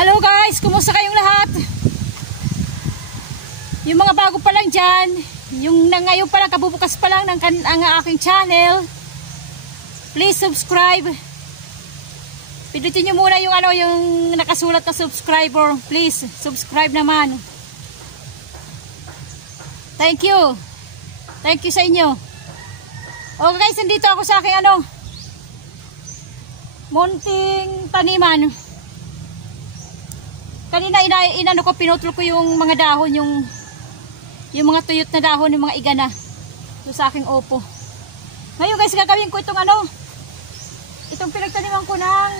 Hello guys, kumusta kayong lahat? Yung mga bago pa lang dyan, yung ngayon pa lang, kabubukas pa lang ng ang aking channel, please subscribe. Pindutin nyo muna yung yung nakasulat na subscriber. Please, subscribe naman. Thank you. Thank you sa inyo. Okay guys, nandito ako sa aking munting taniman. Kanina inano ko, pinutol ko yung mga dahon, yung mga tuyot na dahon, yung mga igana. So sa aking opo. Ngayon guys, gagawin ko itong itong pinagtaniman ko ng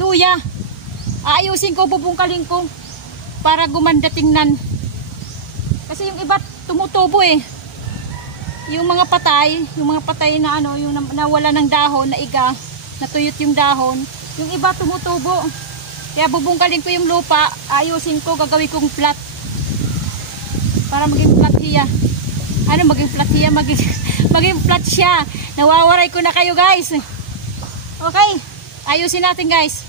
duya. Aayusin ko, bubungkalin ko para gumanda tingnan. Kasi yung iba tumutubo eh. Yung mga patay na yung nawala ng dahon, na iga, natuyot yung dahon. Yung iba tumutubo. Kaya bubungkalin ko yung lupa, ayusin ko, gagawin kong flat. Para maging flat siya. Maging flat siya. Nawawaray ko na kayo guys. Okay, ayusin natin guys.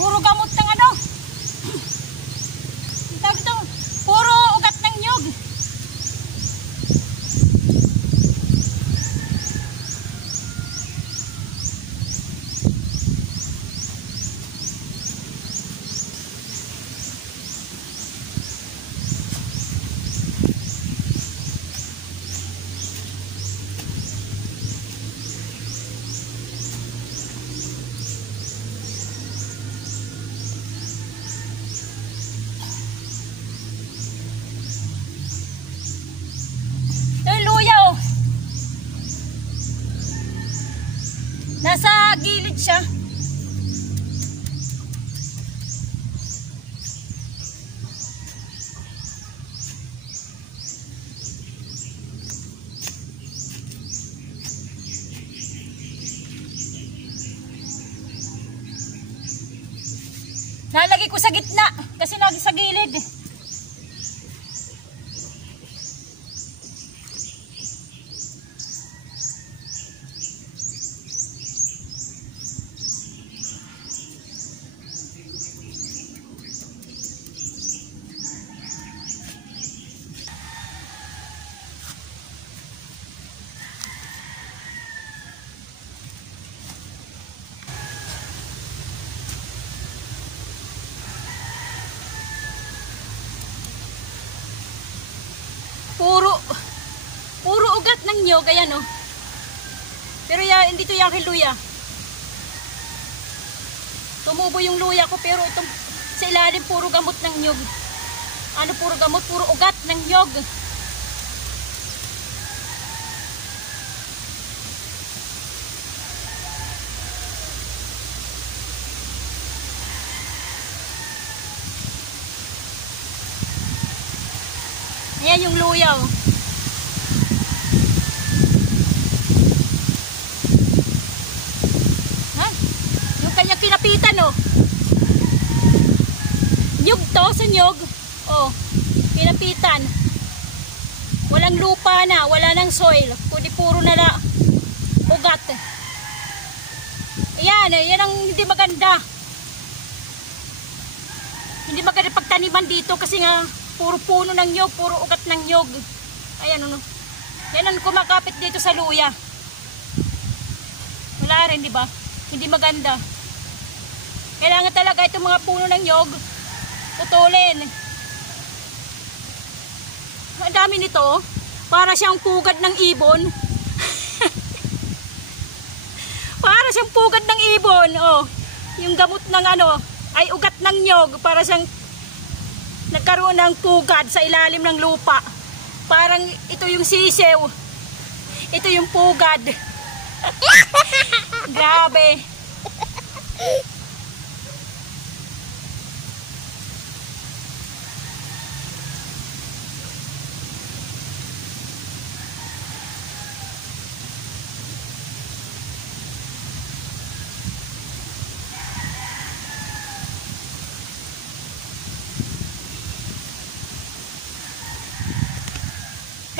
Puro gamot ng puro ugat ng nyug. Nasa gilid siya. Lalagay ko sa gitna kasi lagi sa gilid. ng nyog, ayan oh. Pero hindi to yakin luya. Tumubo yung luya ko, pero itong sa ilalim puro gamot ng nyog. Ano puro gamot? Puro ugat ng nyog. Ayan yung luya oh. Ha? Yung kanyang kinapitan oh. Nyug to sa nyog. Oh, kinapitan. Walang lupa na, wala nang soil. Kundi puro na ugat. Ayan, yan ang hindi maganda. Hindi maganda pagtaniman dito kasi nga puro puno ng nyog, puro ugat ng nyog. Ayan ano. Yan ang kumakapit dito sa luya. Wala rin, di ba? Hindi maganda. Kailangan talaga itong mga puno ng nyog putulin. Ang dami nito, para siyang pugad ng ibon. Para siyang pugad ng ibon, oh. Yung gamot ng ano, ay ugat ng nyog, para siyang nagkaroon ng pugad sa ilalim ng lupa. Parang ito yung sisew. Ito yung pugad. Grabe.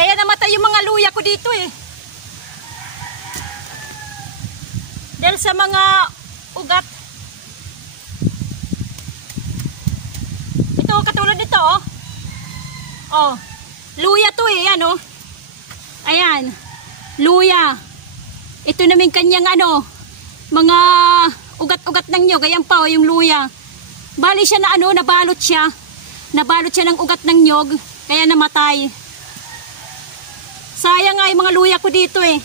Kaya namatay yung mga luya ko dito eh. Dahil sa mga ugat. Ito, katulad nito oh. Oh, luya to eh, yan oh. Ayan, luya. Ito namin kanyang ano, mga ugat-ugat ng nyog. Ayan pa oh, yung luya. Bali siya na ano, nabalot siya. Nabalot siya ng ugat ng nyog, kaya namatay. Sayang nga yung mga luya ko dito eh.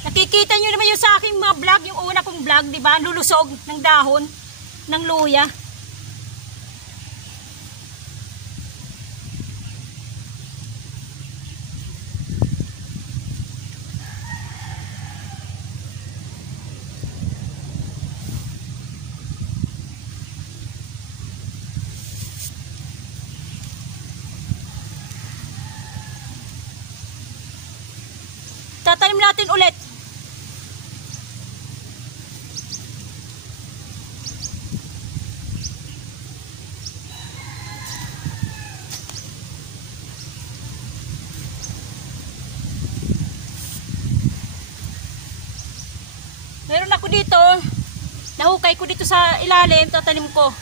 Nakikita nyo naman yung sa aking mga vlog, yung una kong vlog, di ba? Lulusog ng dahon ng luya. Tatanim natin ulit. Meron ako dito, nahukay ko dito sa ilalim, tatanim ko.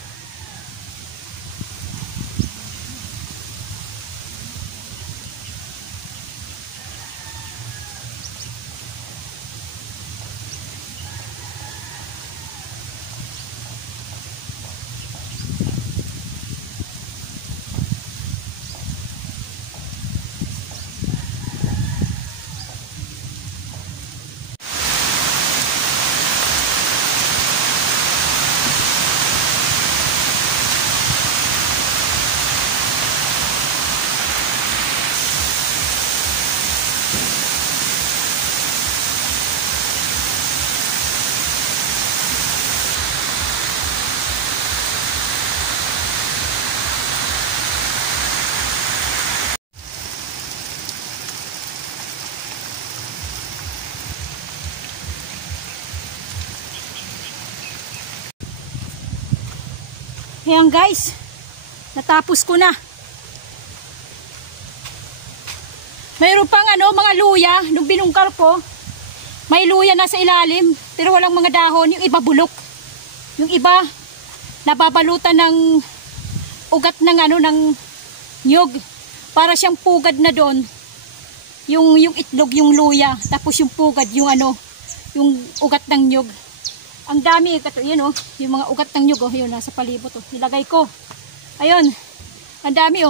Ayan guys, natapos ko na. Mayroon pang ano, mga luya, nung binungkal ko. May luya na sa ilalim, pero walang mga dahon. Yung iba bulok. Yung iba, nababalutan ng ugat ng ng nyug. Para siyang pugad na doon. Yung itlog, yung luya. Tapos yung pugad, yung yung ugat ng nyug. Ang dami, yun yung mga ugat ng nyug, yun, nasa palibot, nilagay ko. Ayun, ang dami,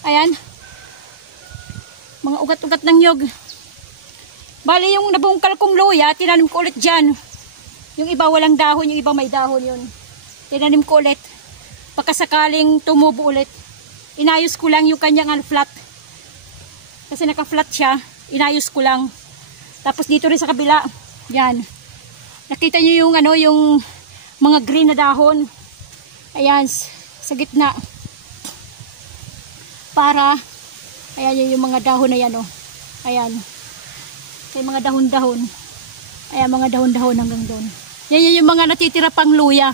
Ayan. Mga ugat-ugat ng nyug. Bali, yung nabungkal kong luya, tinanim ko ulit dyan. Yung iba walang dahon, yung iba may dahon yun. Tinanim ko ulit. Pagkasakaling tumubo ulit, inayos ko lang yung kanyang flat. Kasi naka-flat siya, inayos ko lang. Tapos dito rin sa kabila, yan. Nakita nyo yung yung mga green na dahon. Ayan, sa gitna. Para, ayan yung mga dahon na yan, Ayan. May mga dahon-dahon. Ayan, mga dahon-dahon hanggang doon. Yan yung mga natitira pang luya.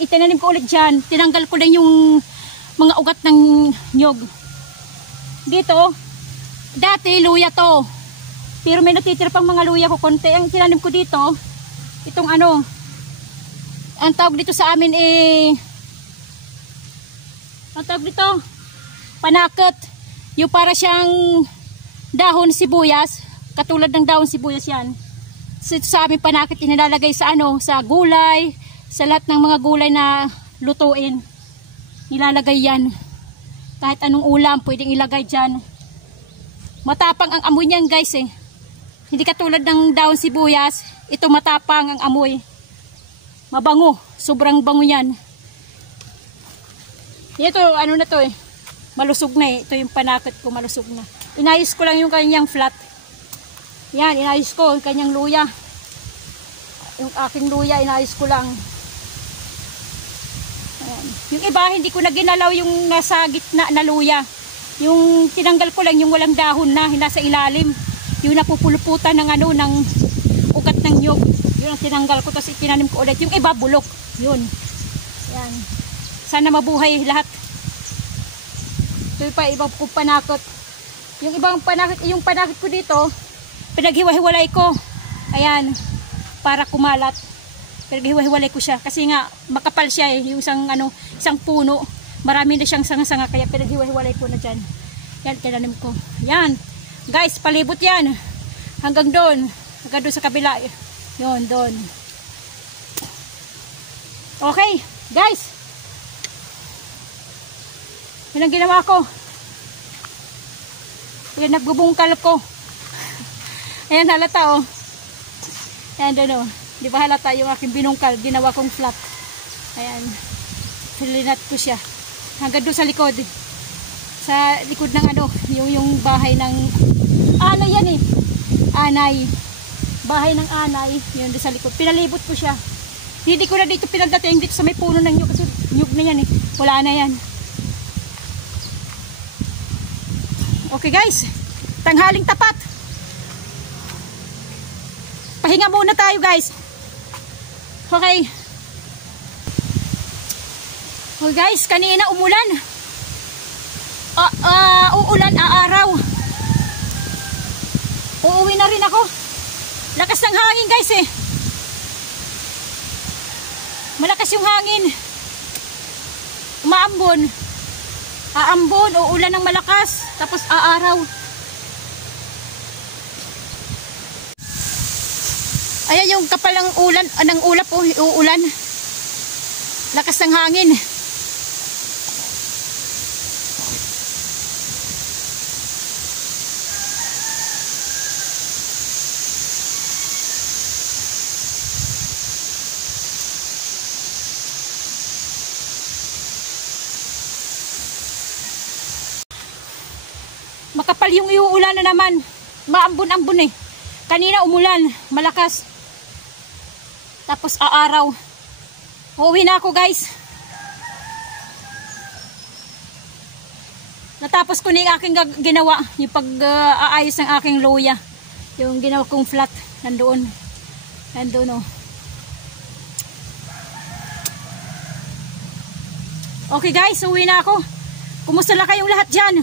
Itinanim ko ulit dyan. Tinanggal ko lang yung mga ugat ng nyog. Dito, dati luya to. Pero may natitira pang mga luya ko konti. Ang tinanim ko dito, itong ang tawag dito sa amin ang tawag dito, panakot. Yung para siyang dahon sibuyas, katulad ng dahon sibuyas yan. So, sa amin panakit inilalagay sa sa gulay, sa lahat ng mga gulay na lutuin. Nilalagay yan. Kahit anong ulam pwedeng ilagay dyan. Matapang ang amoy niyan, guys, Hindi katulad ng dahon sibuyas, ito matapang ang amoy. Mabango, sobrang bango yan. Ito, na to malusog na Ito yung panakit ko, malusog na. Inayos ko lang yung kanyang flat. Yan, inayos ko yung kanyang luya. Yung aking luya, inayos ko lang. Ayan. Yung iba, hindi ko na ginalaw yung nasa gitna na luya. Yung tinanggal ko lang yung walang dahon na, nasa ilalim. Yung napupuluputan ng ng ugat ng nyug. Yun ang tinanggal ko, tapos itinanim ko ulit. Yung iba, bulok. Yun. Yan. Sana mabuhay lahat. Ito pa, ibang panakot. Yung ibang panakit, yung panakit ko dito, pinaghiwa-hiwalay ko. Ayan, para kumalat. Pinaghiwa-hiwalay ko siya kasi nga makapal siya yung isang puno. Marami na siyang sanga-sanga kaya pinaghiwa-hiwalay ko na diyan. Yan, tinanim ko. Yan. Guys, palibot yan. Hanggang doon sa kabila. Yun, doon. Okay, guys. Yan ang ginawa ko. Yan, nagbubungkal ko. Ayan, halata Ayan, doon Di ba halata yung aking binungkal? Ginawa kong flat. Ayan. Silinat ko siya. Hanggang doon sa likod. Sa likod ng yung bahay ng anay yan Anay. Bahay ng anay. Yun, doon sa likod. Pinalibot ko siya. Hindi ko na dito pinagdating dito sa may puno ng nyug. Kasi nyug na yan Wala na yan. Okay guys, tanghaling tapat. Pahinga muna tayo guys. Okay. Okay guys, kanina umulan. Uulan, aaraw. Uuwi na rin ako. Lakas ng hangin guys Malakas yung hangin. Umaambon. Aambon, uulan ng malakas, tapos aaraw. Ayan yung kapal ng ulan, ng ulap uulan. Lakas ng hangin. Makapal yung iuulan na naman. Maambon-ambon Kanina umulan, malakas. Tapos aaraw. Uuwi na ako guys. Natapos ko na yung aking ginawa. Yung pag-aayos ng aking luya. Yung ginawa kong flat. Nandoon. Nandoon Okay guys, uwi na ako. Kumusta na kayong lahat dyan?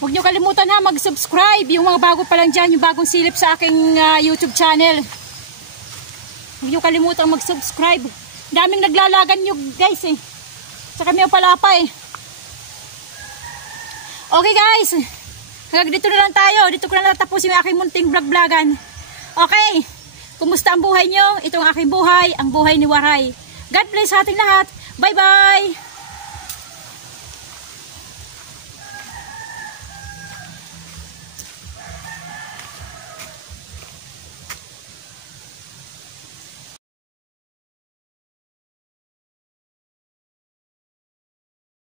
Huwag nyo kalimutan ha, mag-subscribe. Yung mga bago pa lang dyan, yung bagong silip sa aking YouTube channel. Huwag nyo kalimutan mag-subscribe. Daming naglalagan nyo guys eh. Sa kami yung palapa eh. Okay guys. Hanggang dito na lang tayo. Dito ko na natapos yung aking munting vlog-vlogan. Okay. Kumusta ang buhay nyo? Ito ang aking buhay. Ang buhay ni Waray. God bless sa ating lahat. Bye-bye.